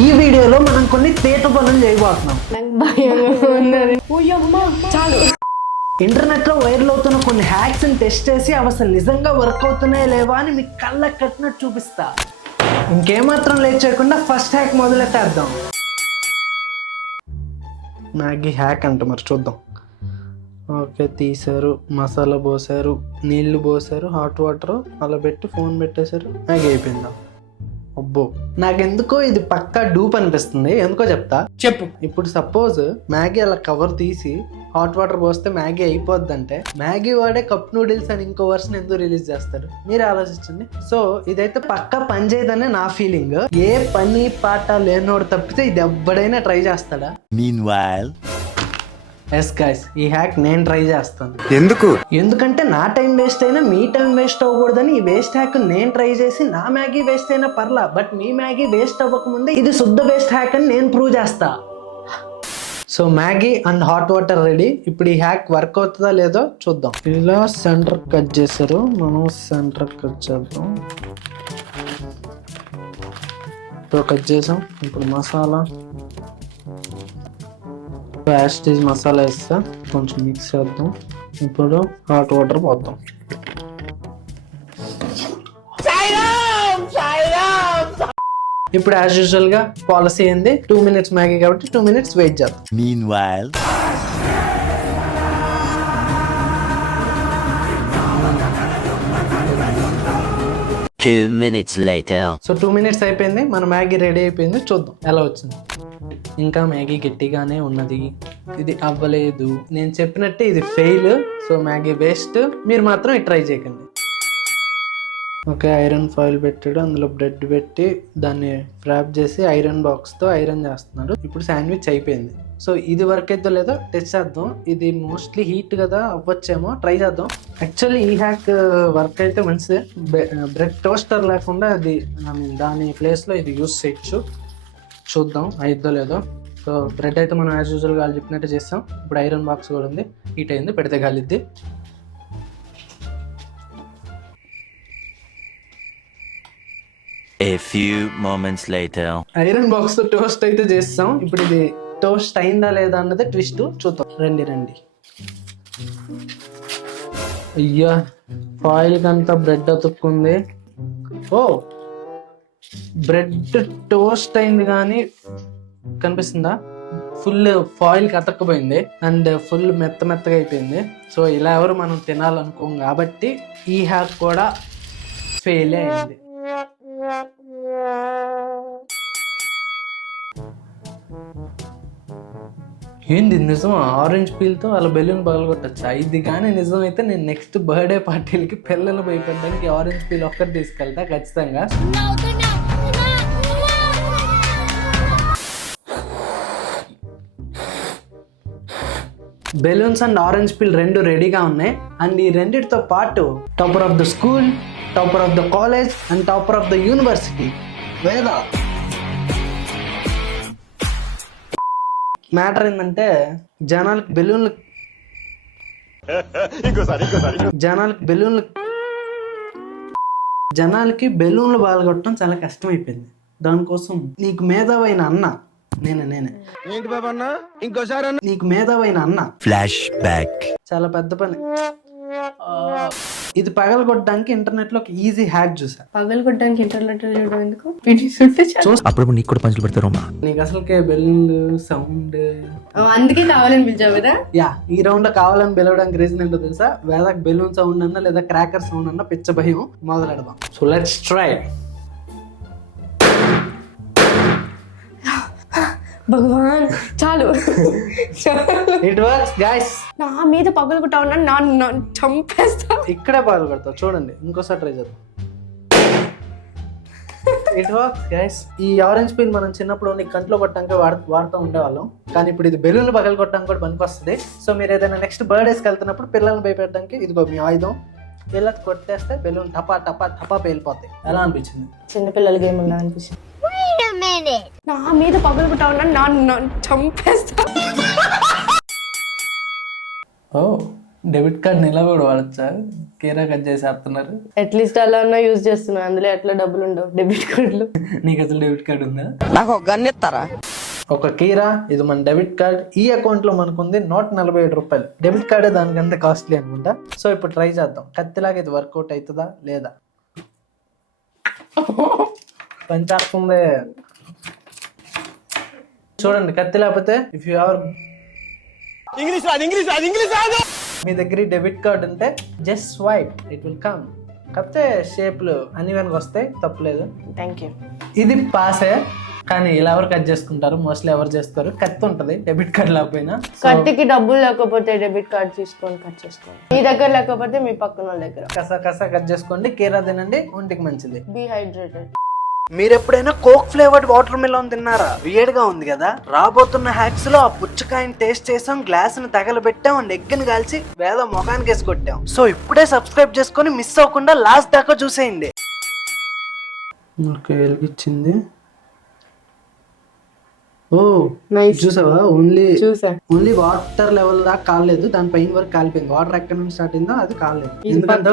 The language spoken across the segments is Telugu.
ఈ వీడియోలో మనం కొన్ని తేట పనులు చేయబోతున్నాం. చాలు. ఇంటర్నెట్ లో వైరల్ అవుతున్న కొన్ని హ్యాక్స్ ని టెస్ట్ చేసి అవి అసలు నిజంగా వర్క్ అవుతున్నాయా లేవా అని మీకు కళ్ళకు కట్టినట్టు చూపిస్తా. ఇంకేమాత్రం లేట్ చేయకుండా ఫస్ట్ హ్యాక్ మొదలెట్టేద్దాం. మ్యాగీ హ్యాక్ అంట, మరి చూద్దాం. ఓకే, తీసారు, మసాలా పోసారు, నీళ్లు పోసారు, హాట్ వాటర్ అలా పెట్టి ఫోన్ పెట్టేశారు, మ్యాగీ అయిపోయిందా? అబ్బో, నాకెందుకో ఇది పక్కా డూప్ అనిపిస్తుంది. ఎందుకో చెప్తా, చెప్పు. ఇప్పుడు సపోజ్ మ్యాగీ అలా కవర్ తీసి హాట్ వాటర్ పోస్తే మ్యాగీ అయిపోద్దంటే మ్యాగీ వాడే కప్ నూడిల్స్ అని ఇంకో వర్షన్ ఎందుకు రిలీజ్ చేస్తారు? మీరే ఆలోచించండి. సో ఇదైతే పక్కా పని చేయదనే నా ఫీలింగ్. ఏ పని పాట లేనోడు తప్పితే ఇది ఎవ్వడైనా ట్రై చేస్తాడా? ఎస్ గైస్, ఈ హ్యాక్ నేను ట్రై చేస్తాను. ఎందుకంటే నా టైం వేస్ట్ అయినా మీ టైం వేస్ట్ అవ్వకూడదని ఈ వేస్ట్ హ్యాక్ నేను ట్రై చేసి నా మ్యాగీ వేస్ట్ అయినా పర్లా, బట్ మీ మ్యాగీ వేస్ట్ అవ్వకముందే ఇది శుద్ధ వేస్ట్ హ్యాక్ అని నేను ప్రూవ్ చేస్తా. So Maggi and hot water ready. ఇప్పుడు ఈ హ్యాక్ వర్క్ అవుతుందా లేదో చూద్దాం. ఇలా సెంటర్ కట్ చేశారు, మనం సెంటర్ కట్ చేద్దాం. ఇప్పుడు కట్ చేసాం. ఇప్పుడు మసాలా యాస్టీజ్ మసాలా వేస్తా, కొంచెం మిక్స్ చేద్దాం. ఇప్పుడు హాట్ వాటర్ పోద్దాం. ఇప్పుడు యాజ్ యూజువల్ గా పాలసీ ఏంది, 2 minutes మ్యాగీ కాబట్టి 2 minutes వెయిట్ చేద్దాం. Meanwhile, two minutes later. So 2 minutes అయిపోయింది, మన మ్యాగీ రెడీ అయిపోయింది. చూద్దాం ఎలా వచ్చింది. ఇంకా మ్యాగీ గట్టిగానే ఉన్నది, ఇది అవ్వలేదు. నేను చెప్పినట్టే ఇది ఫెయిల్. సో మ్యాగీ వేస్ట్, మీరు మాత్రం ఇది ట్రై చేయకండి. ఓకే, ఐరన్ ఫాయిల్ పెట్టాడు, అందులో బ్రెడ్ పెట్టి దాన్ని ఫ్రాప్ చేసి ఐరన్ బాక్స్తో ఐరన్ చేస్తున్నాడు. ఇప్పుడు శాండ్విచ్ అయిపోయింది. సో ఇది వర్క్ అయితే లేదో టెస్ట్ చేద్దాం. ఇది మోస్ట్లీ హీట్ కదా, అవ్వచ్చేమో, ట్రై చేద్దాం. యాక్చువల్లీ ఈ హ్యాక్ వర్క్ అయితే మంచిదే. బ్రెడ్ టోస్టర్ లేకుండా అది దాని ప్లేస్లో ఇది యూస్ చేయొచ్చు. చూద్దాం అయిద్దో లేదో. సో బ్రెడ్ అయితే మనం యాజ్ యూజువల్గా వాళ్ళు చెప్పినట్టు చేస్తాం. ఇప్పుడు ఐరన్ బాక్స్ కూడా ఉంది, హీట్ అయింది, పెడితే కాలిద్ది. A few moments later. Iron box తో టోస్ట్ అయితే చేస్తాం. ఇప్పుడు ఇది టోస్ట్ అయిందా లేదా అన్నది ట్విస్ట్, చూద్దాం. రండి. అయ్యా, ఫాయిల్ కంతా బ్రెడ్ అతుక్కుంది. ఓ, బ్రెడ్ టోస్ట్ అయింది కానీ కనిపిస్తుందా? ఫుల్ ఫాయిల్ అతక్కపోయింది అండ్ ఫుల్ మెత్తగా అయిపోయింది. సో ఇలా ఎవరు మనం తినాలనుకోం కాబట్టి ఈ హ్యాక్ కూడా ఫెయిల్ అయింది. ఏంది నిజమా? ఆరెంజ్ పీల్తో అలా బెలూన్ పగలగొట్టచ్చా? ఇది కానీ నిజమైతే నేను నెక్స్ట్ బర్త్డే పార్టీలకి పిల్లలు భయపడడానికి ఆరెంజ్ పీల్ ఒక్కటి తీసుకెళ్తా ఖచ్చితంగా. బెలూన్స్ అండ్ ఆరెంజ్ పీల్ రెండు రెడీగా ఉన్నాయి. అండ్ ఈ రెండిటితో పాటు topper of the school, topper of the college and topper of the university వేద. మ్యాటర్ ఏంటంటే జనాలకి బెలూన్లు బాగొట్టడం చాలా కష్టం అయిపోయింది. దానికోసం నీకు మేధావైన అన్న నేనే నీకు మేధావైన అన్న Flash back. చాలా పెద్ద పని. ఇది పగలగొట్టడానికి ఇంటర్నెట్ లో ఒక ఈజీ హ్యాక్ చూసా. పగలగొట్టడానికి ఇంటర్నెట్ చూడడం ఎందుకు? అప్పుడు నీకు కూడా పంచులు పెడతారు. నీకు అసలుకే బెలూన్ సౌండ్ అందుకే కావాలని పిలిచావు కదా. యా, ఈ రౌండ్ లో కావాలని పిలవడానికి రీజన్ ఏంటో తెలుసా? వేదకు బెలూన్ సౌండ్ అన్నా లేదా క్రాకర్ సౌండ్ అన్నా పిచ్చ భయం. మొదలెడదాం. So let's try. భగవాన్, చాలు. It works guys. నా మీద పగలగొట్టావు, నన్ను చంపేస్తా. ఇక్కడే పగలగొడతావు, చూడండి. ఇంకోసారి ట్రై చేద్దాం. It works guys. ఈ ఆరెంజ్ పీల్ మనం చిన్నప్పుడు ఓన్లీ కంట్లో కొట్టడానికి వాడుతూ ఉండేవాళ్ళం, కానీ ఇప్పుడు ఇది బెలూన్లు పగలు కొట్టడానికి కూడా పనికొస్తుంది. సో మీరు ఏదైనా నెక్స్ట్ బర్త్డేస్కి వెళ్తున్నప్పుడు పిల్లల్ని భయపెట్టడానికి ఇదిగో మీ ఆయుధం. పిల్లలు కొట్టేస్తే బెలూన్ టపా టపా టపా పేలిపోతాయి. ఎలా అనిపించింది? చిన్నపిల్లల గేమ్ ఎలా అనిపించింది? నా మీద పగలగొట్టావు, నన్ను చంపేస్తా. ఓ, డెబిట్ కార్డ్ ఇలా కూడా వాడచ్చా? కేరా కట్ చేసేస్తున్నారు. అట్లీస్ట్ అలా అన్నా యూజ్ చేస్తున్నా, అందులో ఎట్లా డబ్బులు ఉండవు డెబిట్ కార్డులు. నీకు అసలు డెబిట్ కార్డ్ ఉందా? నాకు ఒక గన్ ఇస్తారా? ఒక కీరా, ఇది మన డెబిట్ కార్డ్. ఈ అకౌంట్ లో మనకుంది 147 రూపాయలు. డెబిట్ కార్డే దానికంటే కాస్ట్లీ అనుకుంటా. సో ఇప్పుడు ట్రై చేద్దాం, కత్తిలాగా ఇది వర్కౌట్ అవుతుందా లేదా. పంచేస్తుంది చూడండి. కత్తి లేకపోతే ఇఫ్ యూ హావ్ మీ దగ్గర డెబిట్ కార్డ్ ఉంటే just swipe, it will come. కాకపోతే షేప్లు అన్నివెనక వస్తాయి, తప్పలేదు. Thank you. ఇది పాసే, కానీ ఇలా ఎవరు కట్ చేసుకుంటారు? మోస్ట్లీ ఎవరు చేస్తారు? కత్తి ఉంటది డెబిట్ కార్డ్ లేకపోయినా. కత్తికి డబ్బులు లేకపోతే డెబిట్ కార్డ్ తీసుకొని కట్ చేసుకోండి. మీ దగ్గర లేకపోతే మీ పక్కన వాళ్ళ దగ్గర కసా కట్ చేసుకోండి. కీరా తినండి, ఒంటికి మంచిది. Be hydrated. మీరు ఎప్పుడైనా కోక్ ఫ్లేవర్డ్ వాటర్ మిలన్ తిన్నారా? వియర్డ్ గా ఉంది కదా. రాబోతున్న హ్యాక్స్ లో ఆ పుచ్చకాయని టేస్ట్ చేసాం, గ్లాస్ ని తగలబెట్టాం, అండ్ ఎగ్ని కాల్చి వేద ముఖానికి వేసి కొట్టాం. సో ఇప్పుడే సబ్స్క్రైబ్ చేసుకొని మిస్ అవ్వకుండా లాస్ట్ దాకా చూసేయండి. వెలిగించింది. ఓ నైస్. చూసావా? చూసా. ఓన్లీ వాటర్ లెవెల్ దాకా కాలేదు, దాని పైన వరకు కాలిపోయింది. వాటర్ ఎక్కడ నుంచి స్టార్ట్ అయిందో అది కాలేదు. ఎందుకంటే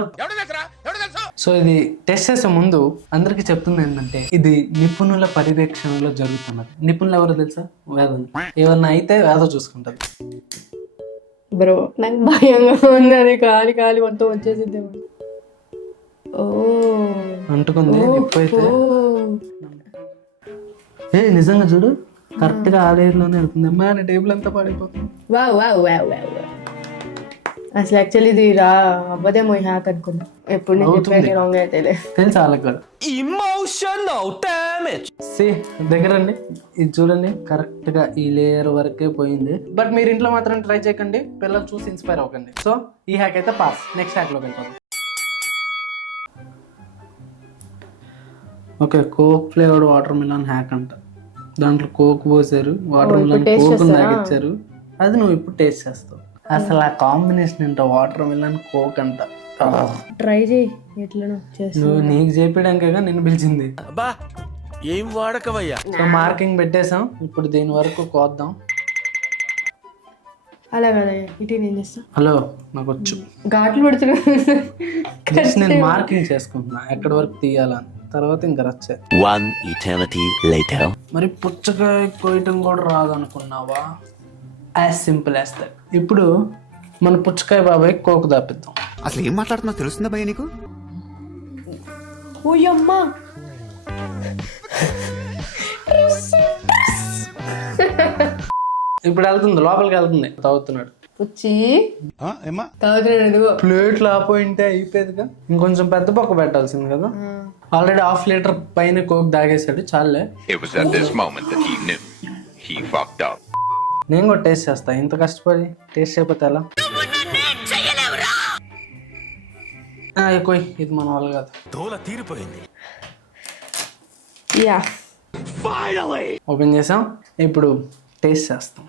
సో ఇది టెస్ట్ చేసే ముందు అందరికి చెప్తుంది ఏంటంటే, ఇది నిపుణుల పర్యవేక్షణలో జరుగుతున్నది. నిపుణులు ఎవరు తెలుసా? వేద. ఏమన్నా అయితే వేద చూసుకుంటది. బ్రో నాకు భయంగా ఉంది, అది కాలి మొత్తం వచ్చేసింది. ఓ అంటుకుంది నిప్పు అయితే. ఏ నిజంగా చూడు, కరెక్ట్ గా ఆ లేయర్ లోనే వెళ్తుంది. అమ్మా నా టేబుల్ అంతా పడిపోతుంది. అసలు యాక్చువల్లీ ఇది అవ్వదేమో ఈ హ్యాక్ అనుకున్నా. ఎప్పుడు నేను చెప్పేది రాంగ్ అయితే తెలుసా వాళ్ళకి కూడా. దగ్గరండి, ఇది చూడండి కరెక్ట్ గా ఈ లేయర్ వరకే పోయింది. బట్ మీరు ఇంట్లో మాత్రం ట్రై చేయకండి, పిల్లలు చూసి ఇన్స్పైర్ అవ్వకండి. సో ఈ హ్యాక్ అయితే పాస్. నెక్స్ట్ హ్యాక్ లోకి వెళ్ళిపోతాం. Okay, coke flavoured water melon hack అంట. దాంట్లో కోక్ పోసారు, వాటర్ మిలన్ కోక్ తాగిచ్చారు. అది నువ్వు ఇప్పుడు టేస్ట్ చేస్తావు. అసలు ఆ కాంబినేషన్ ఏంటో, వాటర్ మిలన్ కోక్ అంట. ట్రై చేయి. ఎట్లా నువ్వు నీకు చెప్పడానికేగా నిన్ను పిలిచింది. ఏం వాడకవయ్యా. సో మార్కింగ్ పెట్టేసాం. ఇప్పుడు దీని వరకు కోద్దాం. అలా కదా, ఇటు నేను చేస్తా. హలో, నాకు వచ్చు. ఘాట్లు పెడుతున్నా. నేను మార్కింగ్ చేసుకుంటున్నా ఎక్కడి వరకు తీయాలని. తర్వాత ఇంకా రచ్చే. 1 eternity later. మరి పుచ్చకాయ కోయటం కూడా రాదు అనుకున్నావా? As simple as that. ఇప్పుడు మన పుచ్చకాయ బాబాయ్ కోకు దాపిద్దాం. అసలు ఏం మాట్లాడుతున్నా తెలుస్తుందా భయ్య నీకు? ఓయమ్మా, ఇప్పుడు వెళ్తుంది, లోపలికి వెళ్తుంది. తాగుతున్నాడు పుచ్చి, తాగుతున్నాడు. ప్లేట్ లాపోయింటే అయిపోయేదిగా. ఇంకొంచెం పెద్ద పక్క పెట్టాల్సింది కదా. ఆల్రెడీ 1/2 లీటర్ పైన కోక్ తాగేసాడు, చాలే. నేను కూడా టేస్ట్ చేస్తా. ఇంత కష్టపడి టేస్ట్ చేయకపోతే ఎలా? ఎక్కువ ఇది మన వాళ్ళు కాదు. ఓపెన్ చేసాం, ఇప్పుడు టేస్ట్ చేస్తాం.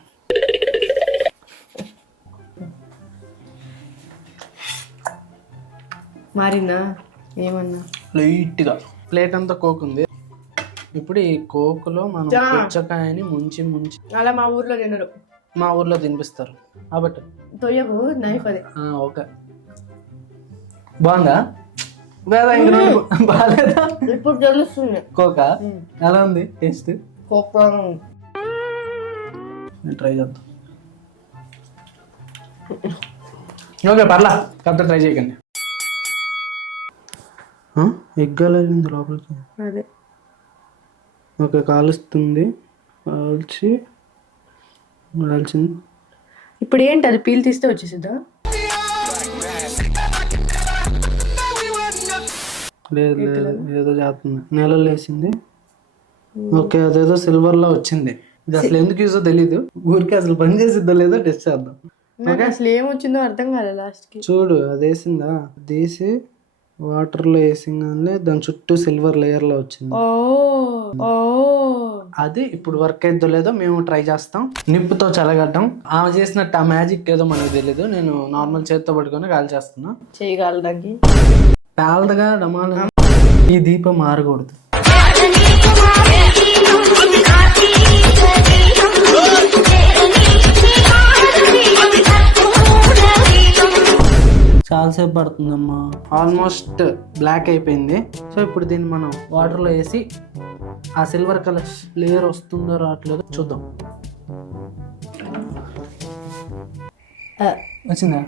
మారిందా ఏమన్నా? లైట్గా ప్లేట్ అంతా కోక్ ఉంది. ఇప్పుడు ఈ కోకులో మనం పుచ్చకాయని ముంచి అలా మా ఊర్లో తినరు. మా ఊర్లో తినిపిస్తారు కాబట్టి తొయ్యకు నైఫ్ అది. ఓకే, బాగుందా? బాగాలేదా? ఇప్పుడు తెలుస్తుంది. కోకా ఎలా ఉంది టేస్ట్? కోక్ ట్రై చేద్దాం. ఓకే, పర్లా, కాకపోతే ట్రై చేయకండి. ఎగ్గాలింది లోపలికి. అదే ఓకే, కాలుస్తుంది. కాల్చింది. ఇప్పుడు ఏంటి అది పీల్ తీస్తే వచ్చేసిద్దా? లేదు ఏదో చేస్తుంది. నెలలో వేసింది. ఓకే, అదేదో సిల్వర్ లో వచ్చింది. ఇది అసలు ఎందుకు యూజో తెలీదు. ఊరికి అసలు పని చేసిద్దో లేదో టెస్ట్ చేద్దాం. నాకు అసలు ఏమొచ్చిందో అర్థం కాలేదు లాస్ట్ కి. చూడు, అది వేసిందా, తీసి వాటర్ లో వేసింగానే దాని చుట్టూ సిల్వర్ లేయర్ లో వచ్చింది. అది ఇప్పుడు వర్క్ అయిద్దో లేదో మేము ట్రై చేస్తాం. నిప్పుతో చల్లగడ్డం. ఆమె చేసినట్టు ఆ మ్యాజిక్ ఏదో మనకు తెలీదు. నేను నార్మల్ చేతితో పట్టుకొని కాల్ చేస్తున్నా. చేయగలడానికి పేలదగా డమాల. ఈ దీపం మారకూడదు. చాలాసేపు పడుతుందమ్మా. ఆల్మోస్ట్ బ్లాక్ అయిపోయింది. సో ఇప్పుడు దీన్ని మనం వాటర్లో వేసి ఆ సిల్వర్ కలర్ లేయర్ వస్తుందో రావట్లేదో చూద్దాం. వచ్చిందా?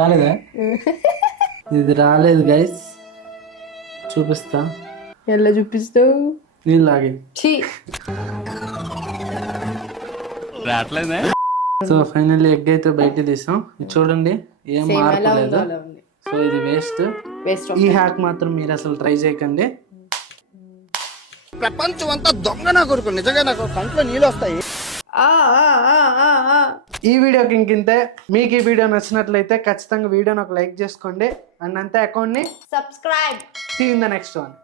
రాలేదా? ఇది రాలేదు గైస్, చూపిస్తా. ఎలా చూపిస్తావు? నీళ్ళు లాగే. సో ఫైనల్లీ ఎగ్ అయితే బయట తీసాం. ఇది చూడండి, ఏం మార్పు లేదు. సో ఇది వేస్ట్. ఈ హ్యాక్ మాత్రం మీరు అసలు ట్రై చేయకండి. ప్రపంచం అంతా దొంగ నా కొడుకు, నిజంగా నాకు కంట్లో నీళ్ళు వస్తాయి. ఈ వీడియోకి ఇంకింతే. మీకు ఈ వీడియో నచ్చినట్లయితే ఖచ్చితంగా వీడియోని ఒక లైక్ చేసుకోండి. అండ్ అంతే, అకౌంట్ని subscribe. See in the next one.